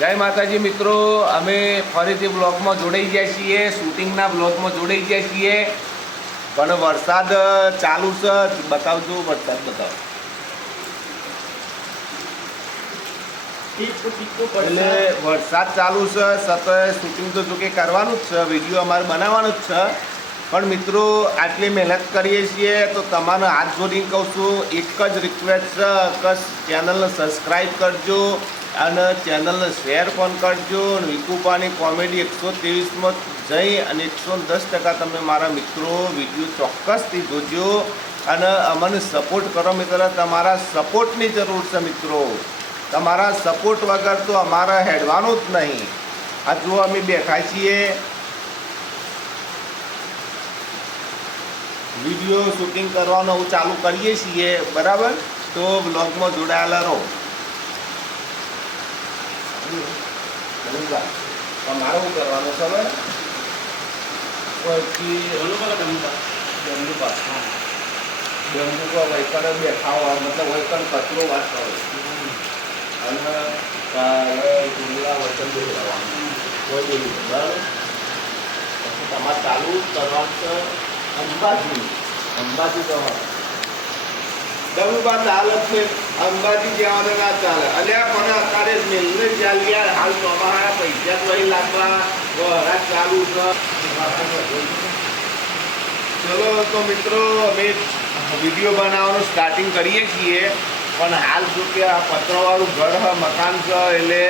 જય માતાજી મિત્રો, અમે ફરીથી બ્લોગમાં જોડાઈ ગયા છીએ, શૂટિંગના બ્લોગમાં જોડાઈ ગયા છીએ. પણ વરસાદ ચાલુ છે. બતાવજો વરસાદ, બતાવો. એટલે વરસાદ ચાલુ છે, સતત શૂટિંગ તો જોકે કરવાનું જ છે, વિડીયો અમારે બનાવવાનું જ છે. પણ મિત્રો આટલી મહેનત કરીએ છીએ તો તમારે હાથ જોડીને કહું છું, એક જ રિક્વેસ્ટ છે કે ચેનલને સબસ્ક્રાઈબ કરજો અને ચેનલને શેર પણ કરજો. વિકુપાની કોમેડી 123માં જઈ અને 110% તમે મારા મિત્રો વિડીયો ચોક્કસથી જોજો અને અમને સપોર્ટ કરો. મિત્રો તમારા સપોર્ટની જરૂર છે. મિત્રો તમારા સપોર્ટ વગર તો અમારે હેડવાનું જ નહીં. આ જો અમે બેઠા છીએ, વિડીયો શૂટિંગ કરવાનું હું ચાલુ કરીએ છીએ, બરાબર? તો બ્લોગમાં જોડાયેલા રહો. તમારે શું કરવાનું ખબર? ડંબુ વૈકણ બેઠા હોય, મતલબ વૈકણ કચરો વાંચતા હોય અને ડુંગળા વચન બેસવાનું કોઈ બોલું, બરાબર? પછી તમારે ચાલુ કરવાનું છે અંબાજી. અંબાજી તો ડબુબા ચાલે છે, અંબાજી જવાને ના ચાલે. અલ્યા પણ અત્યારે મેલને ચાલી યાર, હાલ તમારા પૈસા તો અહીં લાગવા વરાજ ચાલુ છે. ચલો તો મિત્રો, અમે વિડીયો બનાવવાનું સ્ટાર્ટિંગ કરીએ છીએ. પણ હાલ જો કે આ પતરાવાળું ઘર મકાન છે, એટલે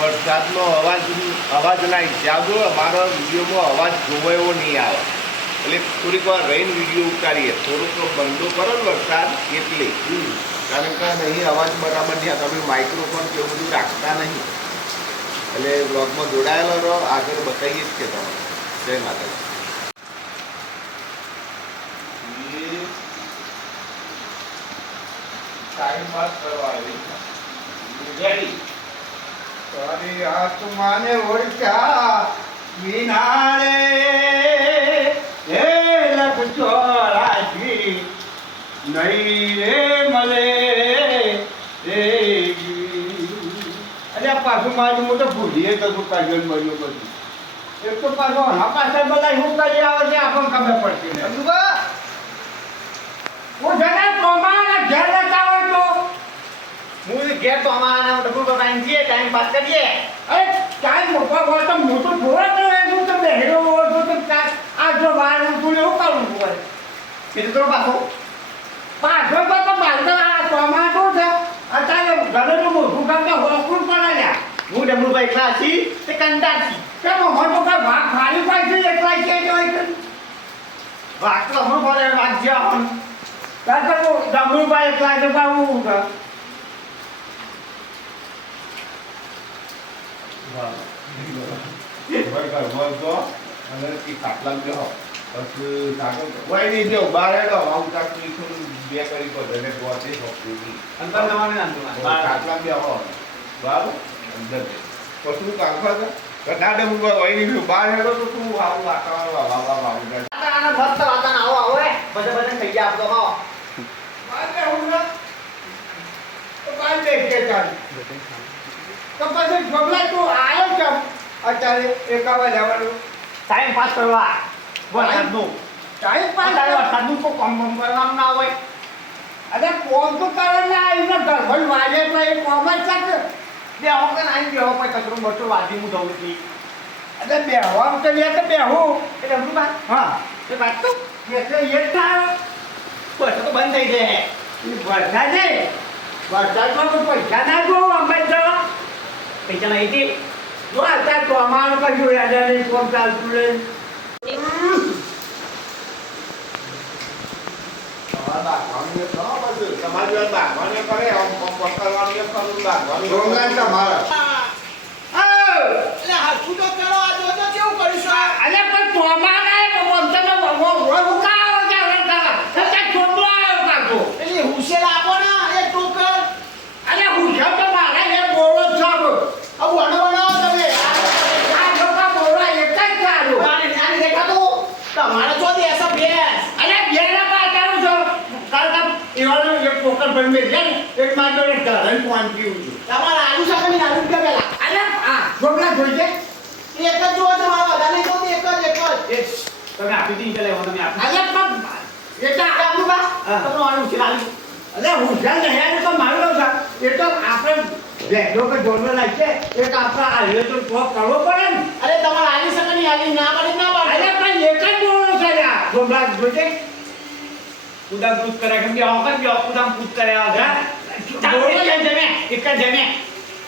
વરસાદનો અવાજ ના ઈચ્છાવજો. અમારા વિડીયોમાં અવાજ જોવો એવો નહીં આવે, એટલે થોડીક વાર રહીને વિડીયો ઉતારીએ. થોડુંક બંધો કરો ને વરસાદ એટલે, કારણ કે નહીં અવાજ બરાબર નહીં. તમે માઇક્રોફોન કે એવું બધું રાખતા નહીં, એટલે બ્લોગમાં જોડાયેલો રહો. આગળ બતાવીએ જ કે તમે. જય માતાજી. ટાઈમ પાસ કરવા આવી રેડી. તારી આત્માને ઓળખ્યા વિનાળે હે લખચોરાજી નહીં રે મળે રે. અરે પાછું મારું મોટો ભૂલીએ તો તું કાજલ મળ્યું બધું. એક તો પાછો હા પાછળ બધા શું કરી આવે છે આપણને ખબર પડતી નહીં. હું જરા પ્રમાણે ઘેર લેતા હોય તો હું ઘેર તો અમારા ડબલ ટાઈમ છીએ, ટાઈમ પાસ કરીએ. અરે ટાઈમ મોટો હોય તો મોટું થોડા તો એવું તો બેહરો હોય તો આ જો બહાર હું એવું કરવું હોય મિત્રો. પાછો તો બાળકા આ ચોમા શું છે અત્યારે ઘરે તો મોટું કામ તો હોસ્કુલ પડ્યા. હું ડબલુભાઈ એકલા છી તે કંટાળી કેમ અમારે તો કાંઈ ભાગ ખાલી પાય છે એકલા છે ભાગ તો અમે પડે વાંચ્યા હોય ત્યાં તો ડબલુભાઈ એકલા છે પાવું અત્યારે એકાવા લેવાનું ટાઈમ પાસ કરવા વરસાદનું ટાઈમ પાસ વરસાદનું તો કોમ કરવાનું ના હોય. અરે કોમ તો કરે ને આવીને ઘર વાજે તો એ કોમ જ છે. બેહો કે નાઈ બેહો કોઈ કચરો બચો વાજી હું દઉં છું. અરે બેહો આમ તો લે તો બેહો એટલે હમણાં વાત હા એ વાત તો એટલે એ થાય બસ તો બંધ થઈ જાય. વરસાદ છે વરસાદમાં કોઈ પૈસા ના જોવું અંબાજી જવા પૈસા નહીં હતી જો અત્યારે તો અમારું કશું યાદ નહીં કોમ ચાલતું રહે. તમારી બાંધવાની કરે પકડવાની ખરું બાંધવાની તમારે હાથું તો કરો આ જો તો કેવું કરીશું. અરે પણ ચોમા નહીં છોકરો આવ્યો પાછો એટલે હુશે લાવો ને એ ટોકર. અરે હું છે તો મારે એ બોલો છો આવું બનાવો તમે આ છોકરા બોલા એક જ ચાલુ નાની દેખાતું તમારે તો દેસા ભેસ. અરે ઘેરા પાછળ છો કારણ કે એવાનો એક ટોકર બની છે ને એક માત્ર ધારણ પાણી પીવું છું. તમારે આલુ શાક ની આલુ કે પેલા અરે તમે આપી દીધી પેલા તમે આપી અલ્યા પણ એટા કામનું બા હા. તમને આનું છે લાલી અરે હુશાર નહીં તો મારું છે એ તો આપણે બેઠો કે જોડો લાગશે એક આપણા હાલે તો કોક કરવો પડે ને અરે તમારે આલી શકે નહીં આલી ના પડે ના અરે પડે પણ એક જ જોડો છે યાર જોડા જોડે કુદામ પૂછ કરે કે બે હોકર બે કુદામ પૂછ કરે આ ચાલો એક જ જમે એક જ જમે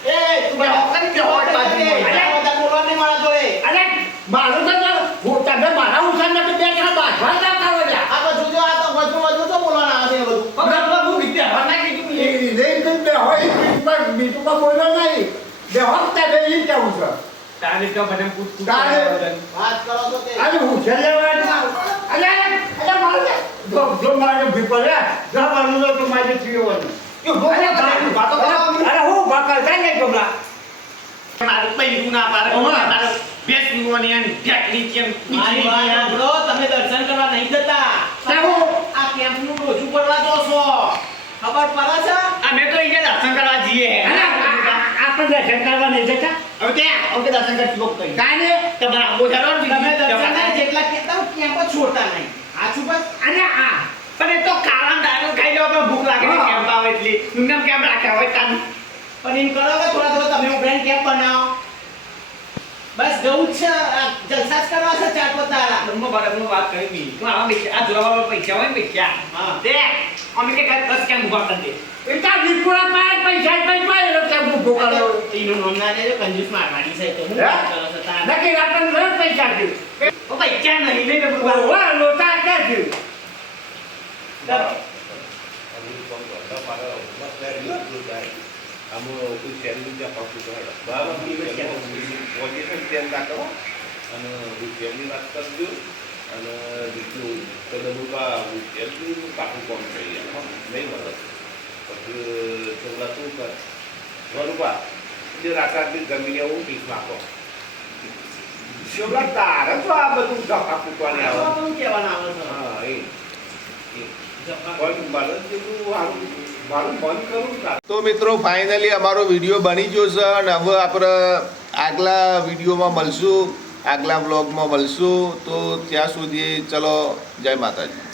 એ તું બે હોકર બે હોકર બાજુ બધા બોલવા નહીં મારા જોડે અરે મારું તો હું તમે મારા હુશાર ને બે જણા બાજવા જતા હોય યાર આ બધું જો આ તો વધુ તો બોલવાના આવે છે બધું પગા હું વિદ્યા ના કીધું એ નહીં બે હોય બીજું કોઈ બોલ્યો નહીં બે હોક તે ઈ કેવું છે તારે તો મને પૂછ તારે વાત કરો છો તે અરે હું છેલ્લે વાત અરે મારે જો મારે ભીપરે જા મારું તો મારે થયો અરે વાતો કરવા અરે હું બાકા જાય ને ગોબરા મારું પૈયું ના પાડે મારું બેસ પીવાની અને ઢેકડી કેમ મારી વાત બ્રો તમે દર્શન કરવા નહીં જતા આ કેમ્પનું રોજુ પડવા દો છો ખબર પડે છે અમે તો અહીંયા દર્શન કરવા જઈએ આપણે દર્શન કરવા નહીં જતા હવે ત્યાં ઓકે દર્શન કરી શ્લોક કરી કાને તમારા બોજારો તમે દર્શન જેટલા કેટલા કેમ્પ છોડતા નહીં આછું બસ અને આ પણ એ તો કાળા દારૂ ખાઈ લો તો ભૂખ લાગે છે કેમ આવે એટલી નુનમ કેમ રાખ્યા હોય તાન પણ એમ કરો કે થોડા થોડા તમે ઉભરાઈને કેમ્પ બનાવો બસ ગૌ છે આ જલસા જ કરવા છે ચાર પાંચ દાડા બ્રહ્મ બાળકનું વાત કરી દી હું આવા બેઠા આ જોરાવાળા પૈસા હોય ને પૈસા હા. તે અમે કે કાંઈ બસ કેમ ઉભા કરી દે એટલા વિપુરા પાસે પૈસા એ કેમ ઉભો કર્યો એનું નામ ના લેજો કંજૂસ મારવાડી છે તો હું હે? વાત કરો છો તાર નક્કી રાતન ઘર પૈસા દે ઓ પૈસા નહીં લઈને બોલવા લોટા કે છે જમીને એવું પીસ નાખો તારે તો આ બધું જપા ફૂટવાની આવે શું કહેવાના આવે છે હા એ તો મિત્રો ફાઇનલી અમારો વિડીયો બની ગયો છે અને હવે આપણે આગલા વિડીયોમાં મળશું આગલા વ્લોગમાં મળશું તો ત્યાં સુધી ચલો જય માતાજી.